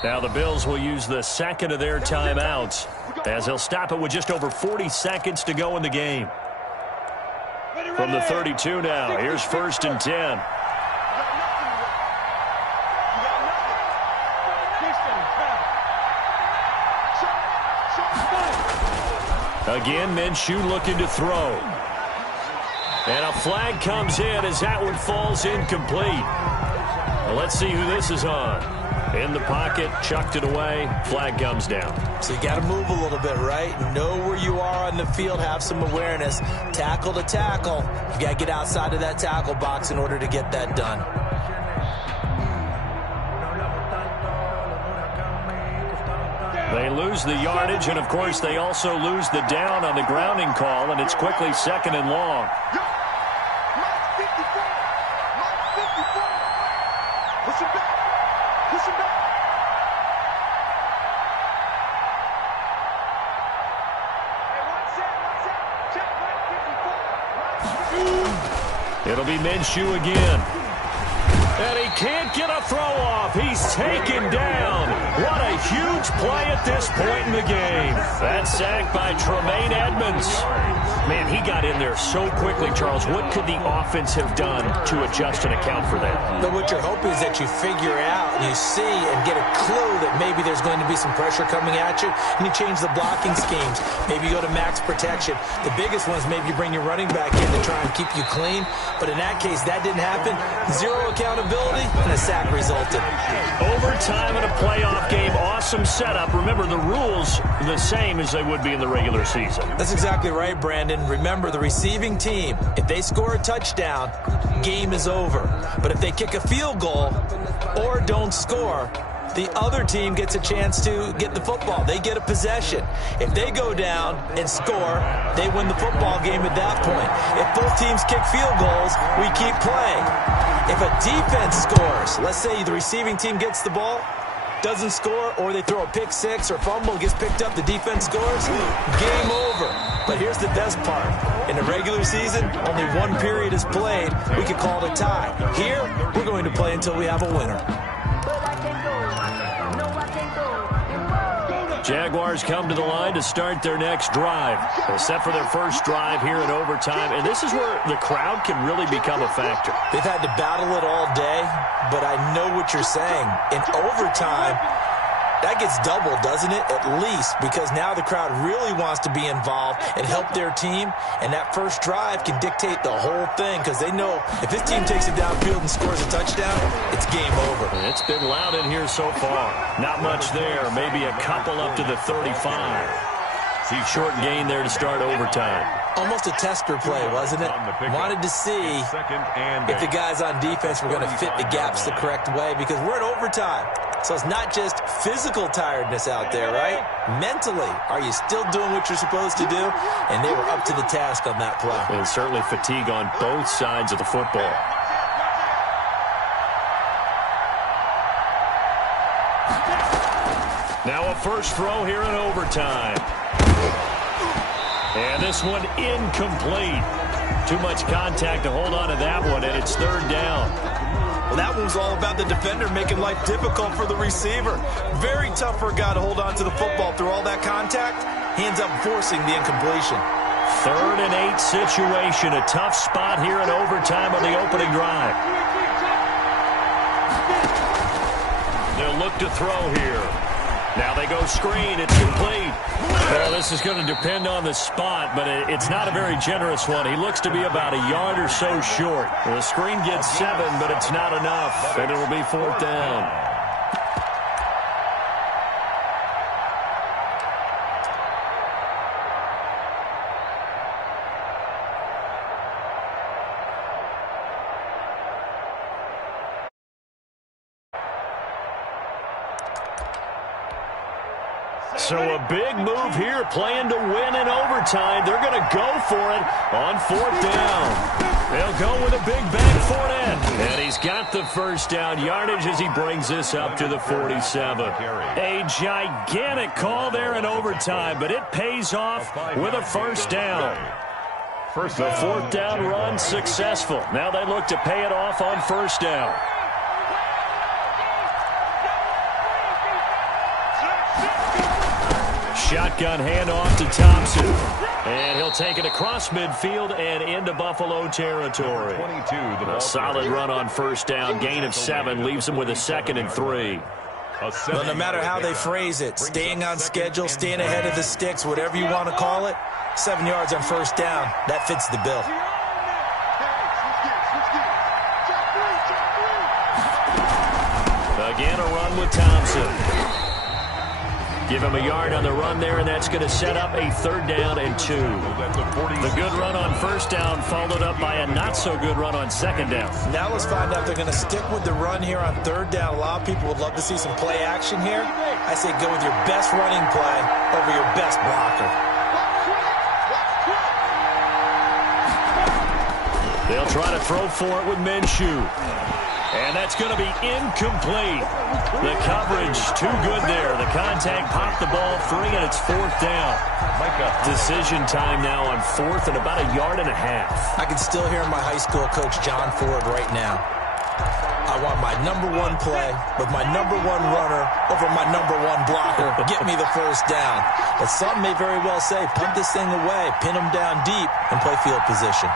Now the Bills will use the second of their timeouts as they'll stop it with just over 40 seconds to go in the game. From the 32 now, here's 1st and 10. Again, Minshew looking to throw. And a flag comes in as that one falls incomplete. Well, let's see who this is on. In the pocket, chucked it away, flag comes down. So you got to move a little bit, right? Know where you are on the field, have some awareness. Tackle to tackle. You got to get outside of that tackle box in order to get that done. They lose the yardage, and of course they also lose the down on the grounding call, and it's quickly 2nd and long. Push him back. Push him back. It'll be Minshew again. And he can't get a throw off. He's taken down. What a huge play at this point in the game. That sack by Tremaine Edmonds. Man, he got in there so quickly, Charles. What could the offense have done to adjust and account for that? But what you're hoping is that you figure out, and you see and get a clue that maybe there's going to be some pressure coming at you, and you change the blocking schemes. Maybe you go to max protection. The biggest ones, maybe you bring your running back in to try and keep you clean. But in that case, that didn't happen. Zero accountability, and a sack resulted. Overtime in a playoff game. Awesome setup. Remember, the rules the same as they would be in the regular season. That's exactly right, Brandon. Remember, the receiving team, if they score a touchdown, game is over. But if they kick a field goal or don't score, the other team gets a chance to get the football. They get a possession. If they go down and score, they win the football game at that point. If both teams kick field goals, we keep playing. If a defense scores, let's say the receiving team gets the ball, doesn't score, or they throw a pick six or fumble, gets picked up, the defense scores, game over. But here's the best part. In the regular season, only one period is played. We could call it a tie. Here, we're going to play until we have a winner. Jaguars come to the line to start their next drive. They're set for their first drive here in overtime, and this is where the crowd can really become a factor. They've had to battle it all day, but I know what you're saying. In overtime, that gets doubled, doesn't it? At least, because now the crowd really wants to be involved and help their team, and that first drive can dictate the whole thing, because they know if this team takes it downfield and scores a touchdown, it's game over. It's been loud in here so far. Not much there, maybe a couple up to the 35. Short gain there to start overtime. Almost a tester play, wasn't it? Wanted to see if the guys on defense were going to fit the gaps the correct way, because we're in overtime. So it's not just physical tiredness out there, right? Mentally, are you still doing what you're supposed to do? And they were up to the task on that play. And certainly fatigue on both sides of the football. Now a first throw here in overtime. And this one incomplete. Too much contact to hold on to that one, and it's 3rd down. Well, that one was all about the defender making life difficult for the receiver. Very tough for a guy to hold on to the football through all that contact. He ends up forcing the incompletion. 3rd and 8 situation. A tough spot here in overtime on the opening drive. They'll look to throw here. Now they go screen. It's complete. Well, this is going to depend on the spot, but it's not a very generous one. He looks to be about a yard or so short. The screen gets 7, but it's not enough, and it'll be 4th down. So a big move here, playing to win in overtime. They're going to go for it on 4th down. They'll go with a big bang Fournette. And he's got the first down yardage as he brings this up to the 47. A gigantic call there in overtime, but it pays off with a first down. The 4th down run successful. Now they look to pay it off on 1st down. Shotgun handoff to Thompson. And he'll take it across midfield and into Buffalo territory. A solid run on 1st down. Gain of 7 leaves him with a 2nd and 3. Well, no matter how they phrase it, staying on schedule, staying ahead of the sticks, whatever you want to call it, 7 yards on 1st down, that fits the bill. Again, a run with Thompson. Give him a yard on the run there, and that's going to set up a 3rd down and 2. The good run on 1st down followed up by a not-so-good run on 2nd down. Now let's find out if they're going to stick with the run here on 3rd down. A lot of people would love to see some play action here. I say go with your best running play over your best blocker. They'll try to throw for it with Minshew. And that's going to be incomplete. The coverage too good there. The contact popped the ball free, and it's 4th down. Decision time now on 4th and about 1.5 yards. I can still hear my high school coach, John Ford, right now. I want my number 1 play with my number 1 runner over my number 1 blocker. Get me the 1st down. But some may very well say, punt this thing away, pin them down deep, and play field position.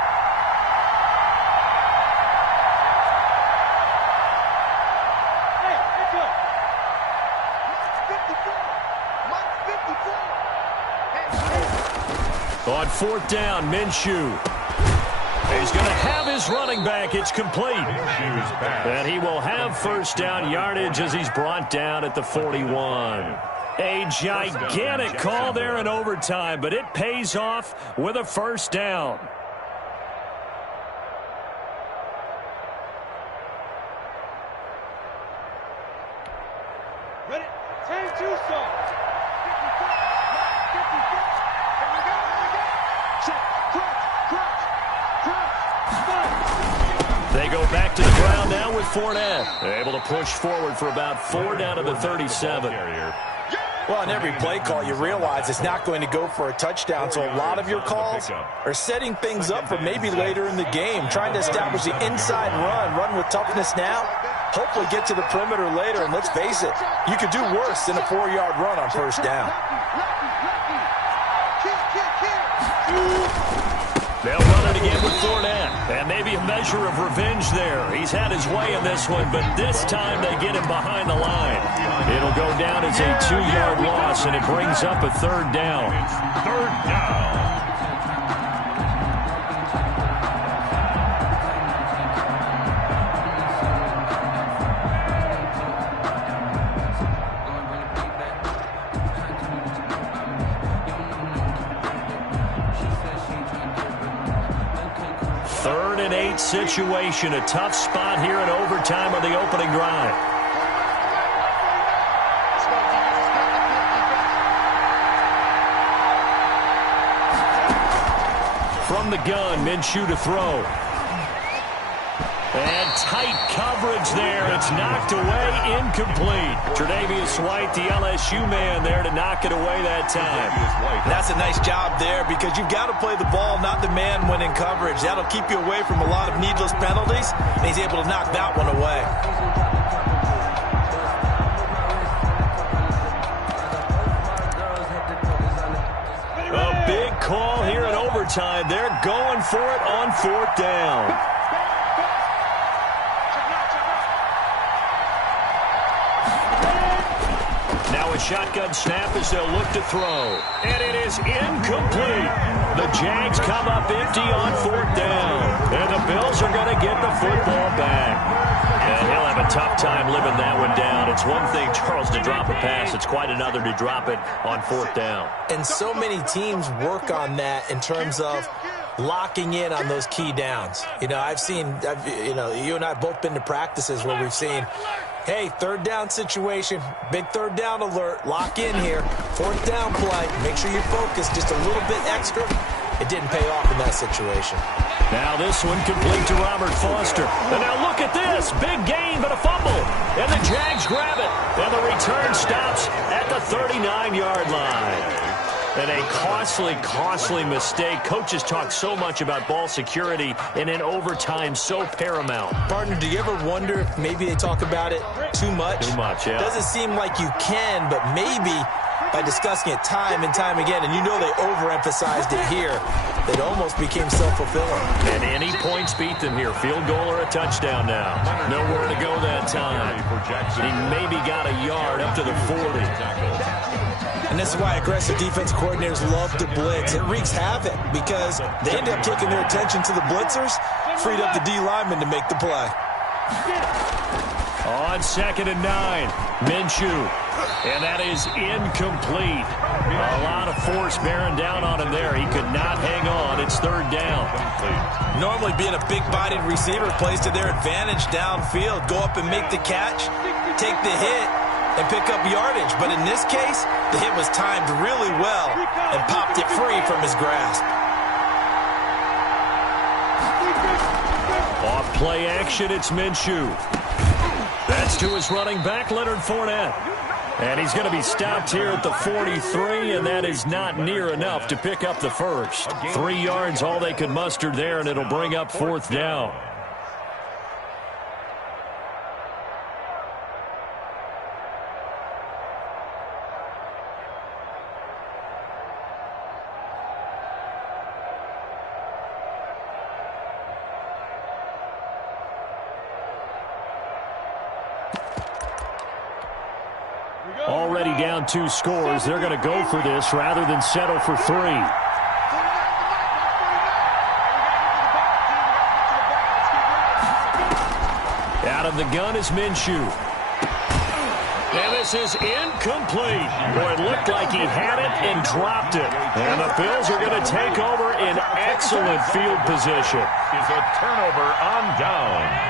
On 4th down, Minshew. He's going to have his running back. It's complete. And he will have 1st down yardage as he's brought down at the 41. A gigantic call there in overtime, but it pays off with a 1st down. Ready? 10-2 song. They go back to the ground now with Fournette. They're able to push forward for about 4 down to the 37. Well, on every play call, you realize it's not going to go for a touchdown, so a lot of your calls are setting things up for maybe later in the game, trying to establish the inside run with toughness now, hopefully get to the perimeter later, and let's face it, you could do worse than a 4-yard run on 1st down. They'll run it again with Fournette. And maybe a measure of revenge there. He's had his way in this one, but this time they get him behind the line. It'll go down as a 2-yard loss, and it brings up a 3rd down. 3rd down. Situation, a tough spot here in overtime on the opening drive. From the gun, Minshew to throw. And tight coverage there. It's knocked away, incomplete. Tre'Davious White, the LSU man there to knock it away that time. That's a nice job there because you've got to play the ball, not the man when in coverage. That'll keep you away from a lot of needless penalties, and he's able to knock that one away. A big call here in overtime. They're going for it on 4th down. Now a shotgun snap as they'll look to throw. And it is incomplete. The Jags come up empty on 4th down. And the Bills are going to get the football back. And he'll have a tough time living that one down. It's one thing, Charles, to drop a pass. It's quite another to drop it on 4th down. And so many teams work on that in terms of locking in on those key downs. You know, you and I have both been to practices where we've seen Hey, third down situation. Big third down alert. Lock in here. Fourth down play. Make sure you focus just a little bit extra. It didn't pay off in that situation. Now this one complete to Robert Foster. And now look at this. Big gain, but a fumble. And the Jags grab it. And the return stops at the 39-yard line. And a costly mistake. Coaches talk so much about ball security, and in overtime, so paramount. Partner, do you ever wonder if maybe they talk about it too much? Too much, yeah. Doesn't seem like you can, but maybe by discussing it time and time again, and you know they overemphasized it here, it almost became self-fulfilling. And any points beat them here. Field goal or a touchdown now. Nowhere to go that time. He maybe got a yard up to the 40. And this is why aggressive defense coordinators love to blitz. It wreaks havoc because they end up taking their attention to the blitzers, freed up the D lineman to make the play. On 2nd and 9, Minshew. And that is incomplete. A lot of force bearing down on him there. He could not hang on. It's 3rd down. Normally being a big-bodied receiver plays to their advantage downfield. Go up and make the catch, take the hit, and pick up yardage. But in this case, the hit was timed really well and popped it free from his grasp. Off play action, it's Minshew. That's to his running back, Leonard Fournette. And he's going to be stopped here at the 43, and that is not near enough to pick up the first. 3 yards, all they could muster there, and it'll bring up 4th down. Already down 2 scores. They're going to go for this rather than settle for 3. Out of the gun is Minshew. And this is incomplete. Boy, it looked like he had it and dropped it. And the Bills are going to take over in excellent field position. Is a turnover on downs.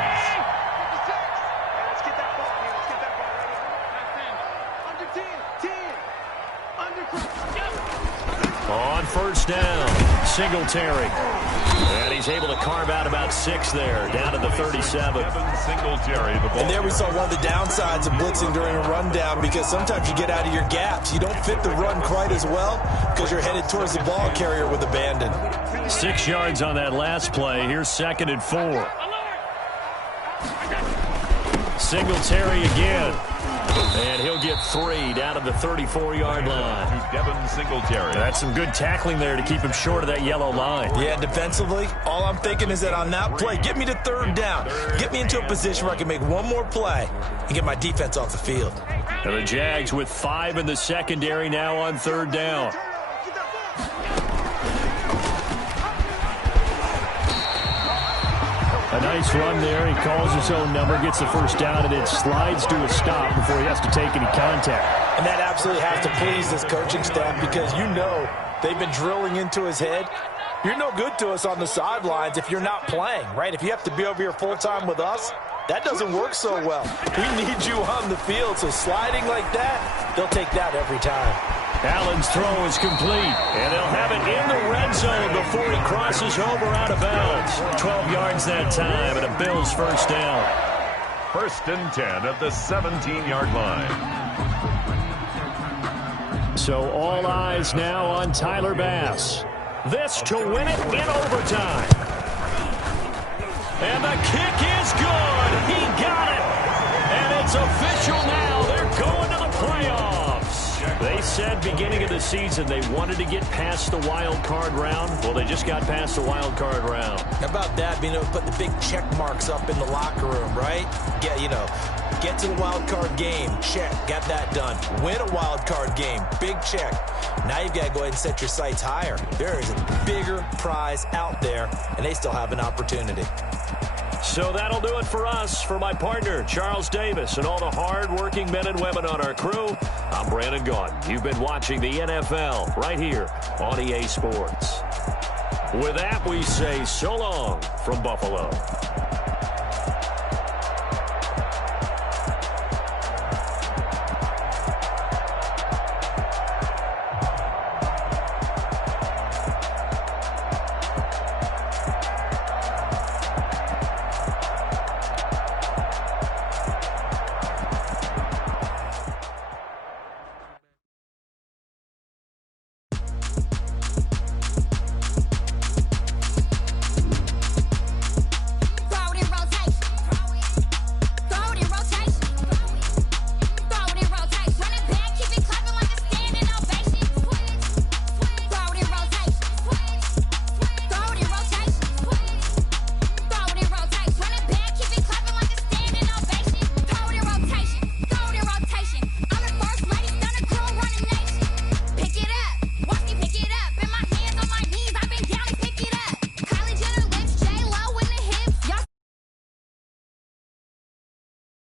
On 1st down, Singletary. And he's able to carve out about 6 there, down to the 37. And there we saw one of the downsides of blitzing during a rundown, because sometimes you get out of your gaps. You don't fit the run quite as well because you're headed towards the ball carrier with abandon. 6 yards on that last play. Here's 2nd and 4. Singletary again. And he'll get 3 down to the 34-yard line. That's some good tackling there to keep him short of that yellow line. Yeah, defensively, all I'm thinking is that on that play, get me to 3rd down. Get me into a position where I can make one more play and get my defense off the field. And the Jags with 5 in the secondary now on 3rd down. A nice run there. He calls his own number, gets the 1st down, and then slides to a stop before he has to take any contact. And that absolutely has to please this coaching staff, because you know they've been drilling into his head. You're no good to us on the sidelines if you're not playing, right? If you have to be over here full-time with us, that doesn't work so well. We need you on the field, so sliding like that, they'll take that every time. Allen's throw is complete, and they'll have it in the red zone before he crosses over out of bounds. 12 yards that time, and a Bills 1st down. 1st and 10 at the 17-yard line. So all eyes now on Tyler Bass. This to win it in overtime. And the kick is good. He got it. And it's official now. They're going to the playoffs. They said beginning of the season they wanted to get past the wild card round. Well, they just got past the wild card round. How about that, being able to put the big check marks up in the locker room, right? Get to the wild card game, check, got that done. Win a wild card game, big check. Now you've got to go ahead and set your sights higher. There is a bigger prize out there, and they still have an opportunity. So that'll do it for us. For my partner, Charles Davis, and all the hard-working men and women on our crew, I'm Brandon Gaudin. You've been watching the NFL right here on EA Sports. With that, we say so long from Buffalo.